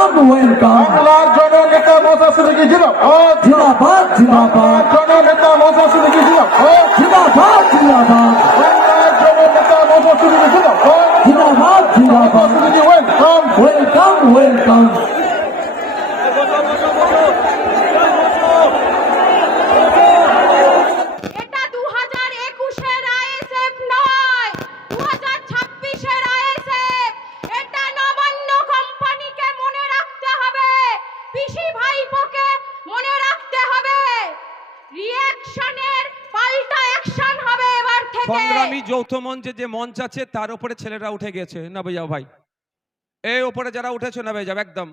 বাংলার জননেতা নওশাদ সিদ্দিকী জিন্দাবাদ জিন্দাবাদ জিন্দাবাদ জননেতা নওশাদ সিদ্দিকী জিন্দাবাদ জিন্দাবাদ জিন্দাবাদ বাংলার জননেতা নওশাদ সিদ্দিকী জিন্দাবাদ জিন্দাবাদ জিন্দাবাদ সিদ্দিকী ওয়েলকাম ওয়েলকাম ওয়েলকাম। এটা 2021-এর আইএসএফ নয়, 2026-এর আইএসএফ। এটা নবান্ন কোম্পানিকে মনে রাখতে হবে, পিসি ভাইপোকে মনে রাখতে হবে। রিঅ্যাকশনের পাল্টা অ্যাকশন হবে এবার থেকে। সংগ্রামী যৌথ মঞ্চে যে মঞ্চ আছে তার উপরে ছেলেরা উঠে গেছে, না যাও ভাই, এই উপরে যারা উঠেছে না যাও, একদম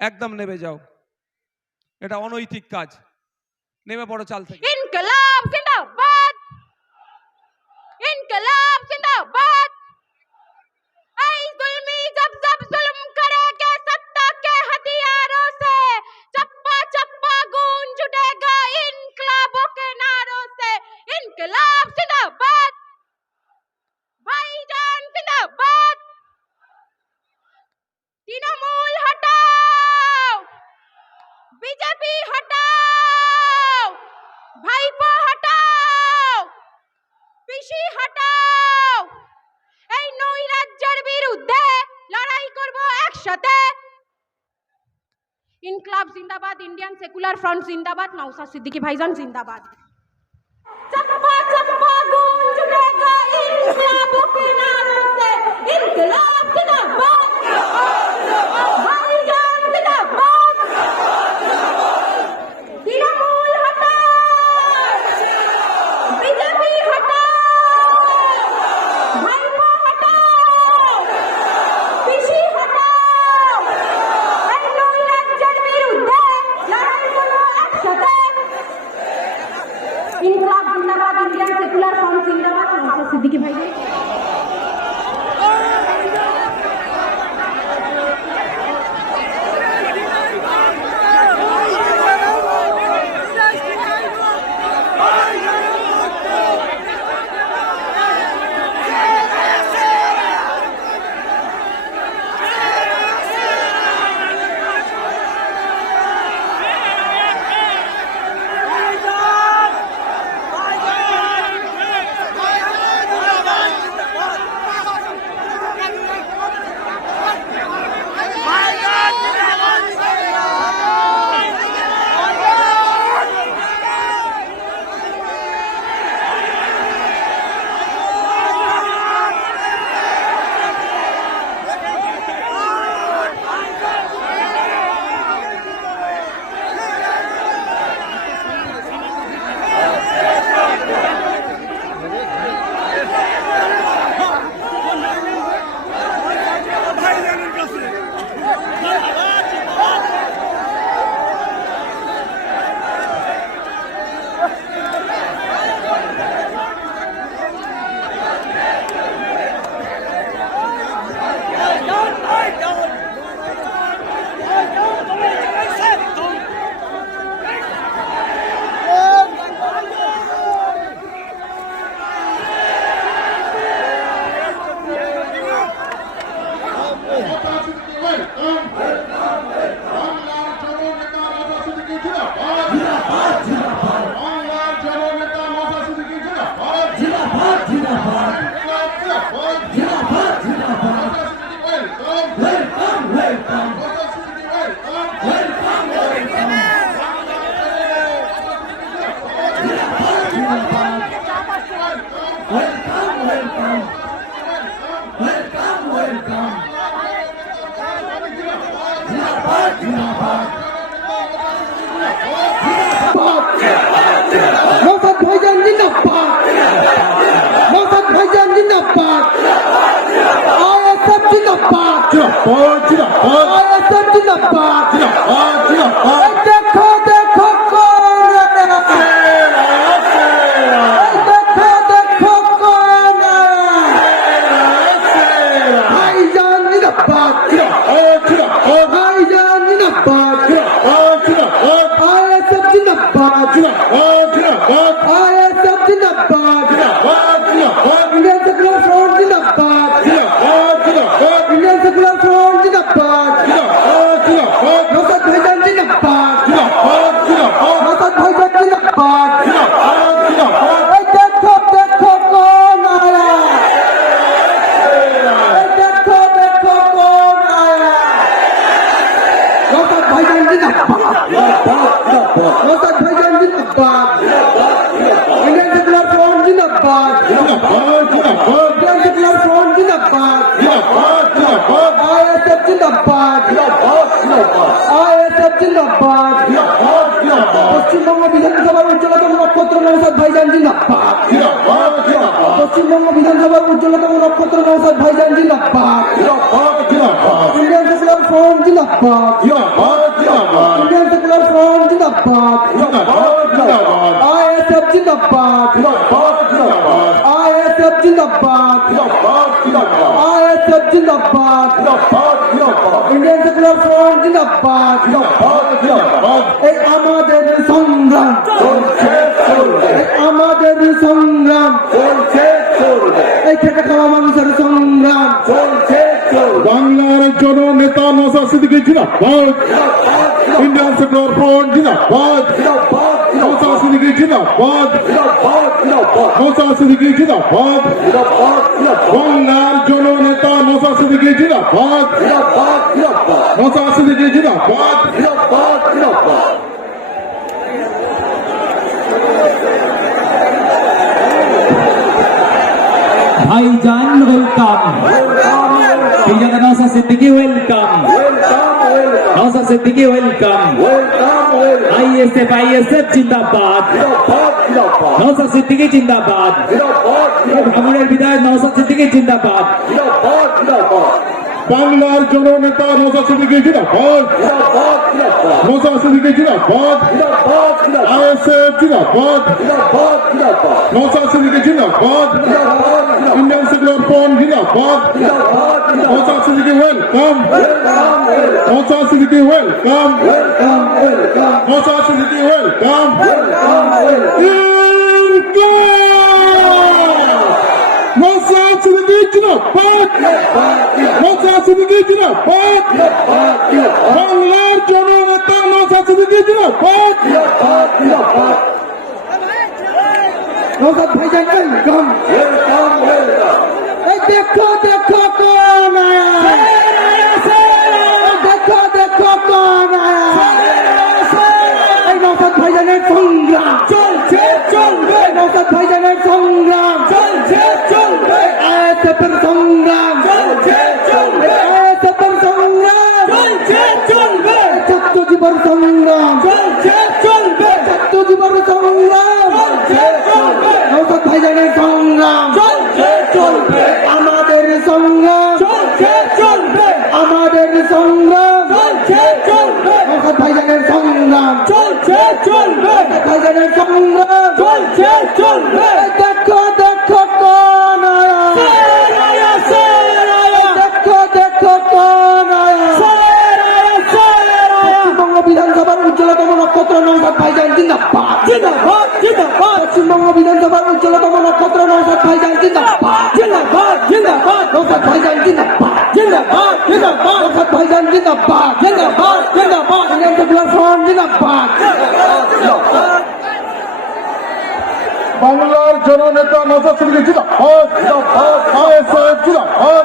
একদম নেমে যাও, এটা অনৈতিক কাজ, নেমে পড়ো চাল থেকে। ইনকলাব জিন্দাবাদ, ইনকলাব जिंदाबाद। ऐ जुल्मी जब जब जुल्म करेगा सत्ता के हथियारों से, चप्पा चप्पा गूंज उठेगा इनकलाबों के नारों से। इनकलाब जिंदाबाद, भाईजान जिंदाबाद। तृणमूल हटाओ, बीजेपी हटाओ, भाईपो हटाओ, পিসি হটাও। এই নৈরাজ্যের বিরুদ্ধে লড়াই করব একসাথে। ইনকলাব জিন্দাবাদ, ইন্ডিয়ান সেকুলার ফ্রন্ট জিন্দাবাদ, নওশাদ সিদ্দিকী ভাইজান জিন্দাবাদ। चप्पा चप्पा गूंज उठेगा इनकलाबों के नारों से। इनकलाब जिंदाबाद, भाईजान जिंदाबाद। तृणमूल हटाओ, बीजेपी हटाओ, भाईपो हटाओ, পিসি হটাও। এই নৈরাজ্যের বিরুদ্ধে লড়াই করব একসাথে। ইনকলাব জিন্দাবাদ, ইন্ডিয়ান সেকুলার ফ্রন্ট জিন্দাবাদ, নওশাদ সিদ্দিকী ভাইজান। নওশাদ ভাইজান জিন্দাবাদ ইন্ডিয়ান সেকুলার ফ্রন্ট জিন্দাবাদ ইন্ডিয়ান সেকুলার ফ্রন্ট জিন্দাবাদ আইএসএফ জিন্দাবাদ আইএসএফ জিন্দাবাদ পশ্চিমবঙ্গ বিধানসভার উজ্জ্বলতম নক্ষত্র নওশাদ ভাইজান জিন্দাবাদ পশ্চিমবঙ্গ বিধানসভার উজ্জ্বলতম নক্ষত্র নওশাদ ভাইজান জিন্দাবাদ ইন্ডিয়ান সেকুলার ফ্রন্ট জিন্দাবাদ ইন্ডিয়ান সেকুলার ফ্রন্ট জিন্দাবাদ আইএসএফ জিন্দাবাদ আইএসএফ জিন্দাবাদ আইএসএফ জিন্দাবাদ ইন্ডিয়ান সেকুলার ফ্রন্ট জিন্দাবাদ এই আমাদের সংগ্রাম এই আমাদের সংগ্রাম এই খেটে খাওয়া মানুষের সংগ্রাম বাংলার জননেতা নওশাদ সিদ্দিকী জিন্দাবাদ ইন্ডিয়ান সেকুলার ফ্রন্ট জিন্দাবাদ নওশাদ সিদ্দিকী জিন্দাবাদ নওশাদ সিদ্দিকী জিন্দাবাদ বাংলার জননেতা নওশাদ সিদ্দিকী জিন্দাবাদ নওশাদ সিদ্দিকী জিন্দাবাদ ভাইজান ওয়েলকাম বিজয় Naushad Siddiqui welcome Naushad Siddiqui welcome ISF ISF জিন্দাবাদ নওশাদ সিদ্দিকী জিন্দাবাদ ভাঙড়ের বিধায়ক নওশাদ সিদ্দিকী জিন্দাবাদ বাংলার জননেতা নওশাদ সিদ্দিকী জিন্দাবাদ নওশাদ সিদ্দিকী জিন্দাবাদ আইএসএফ জিন্দাবাদ নওশাদ সিদ্দিকী জিন্দাবাদ ইন্ডিয়ান সেকুলার ফ্রন্ট জিন্দাবাদ Naushad Siddiqui welcome Naushad Siddiqui welcome Naushad Siddiqui welcome Naushad Siddiqui জিন্দাবাদ নওশাদ সিদ্দিকী জিন্দাবাদ বাংলার জননেতা নওশাদ সিদ্দিকী জিন্দাবাদ নওশাদ ভাইজান ওয়েলকাম এই দেখো দেখো কোন আয়া দেখো দেখো কোন আয়া এই নওশাদ ভাইজানের সংগ্রাম চলছে চলবে নওশাদ ভাইজানের সংগ্রাম চলছে চলবে আইএসএফের সংগ্রাম চলছে চলবে আইএসএফের সংগ্রাম চলছে চলবে ছাত্র জীবন সংগ্রাম চলছে চলবে ছাত্র জীবন সংগ্রাম চলছে চলবে নওশাদ ভাইজানের সংগ্রাম চলছে চলবে আমাদের সংগ্রাম চলছে চলবে আমাদের সংগ্রাম চলছে চলবে নওশাদ ভাইজানের সংগ্রাম চলছে চলবে ভাইজানের সংগ্রাম চলছে চলবে দেখো দেখো কোন আয়া দেখো দেখো কোন আয়া পশ্চিমবঙ্গ বিধানসভার উজ্জ্বলতম নক্ষত্র নওশাদ ভাইজান জিন্দাবাদ জিন্দাবাদ জিন্দাবাদ পশ্চিমবঙ্গ বিধানসভার উজ্জ্বলতম নক্ষত্র নওশাদ ভাইজান জিন্দাবাদ জিন্দাবাদ জিন্দাবাদ নওশাদ ভাইজান জিন্দাবাদ জিন্দাবাদ জিন্দাবাদ নওশাদ ভাইজান জিন্দাবাদ জিন্দাবাদ জিন্দাবাদ ইন্ডিয়ান সেকুলার ফ্রন্ট জিন্দাবাদ বাংলার জননেতা নওশাদ সিদ্দিকী জিন্দাবাদ আইএসএফ জিন্দাবাদ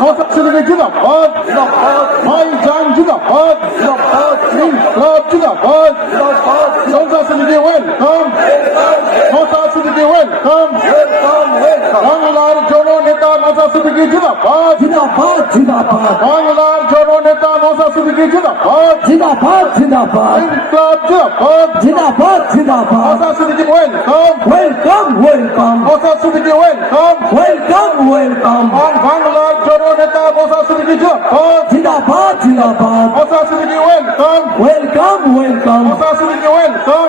নওশাদ সিদ্দিকী জিন্দাবাদ ভাইজান জিন্দাবাদ ইনকলাব জিন্দাবাদ নওশাদ সিদ্দিকী ওয়েলকাম নওশাদ সিদ্দিকী ওয়েলকাম বাংলার জননেতা নওশাদ সিদ্দিকী জিন্দাবাদ জিন্দাবাদ জিন্দাবাদ বাংলার জননেতা নওশাদ সিদ্দিকী জিন্দাবাদ জিন্দাবাদ জিন্দাবাদ ইনকলাব জিন্দাবাদ জিন্দাবাদ জিন্দাবাদ Naushad Siddiqui welcome welcome welcome Naushad Siddiqui welcome welcome welcome বাংলার জননেতা নওশাদ সিদ্দিকী জিন্দাবাদ জিন্দাবাদ জিন্দাবাদ Naushad Siddiqui welcome welcome welcome Naushad Siddiqui welcome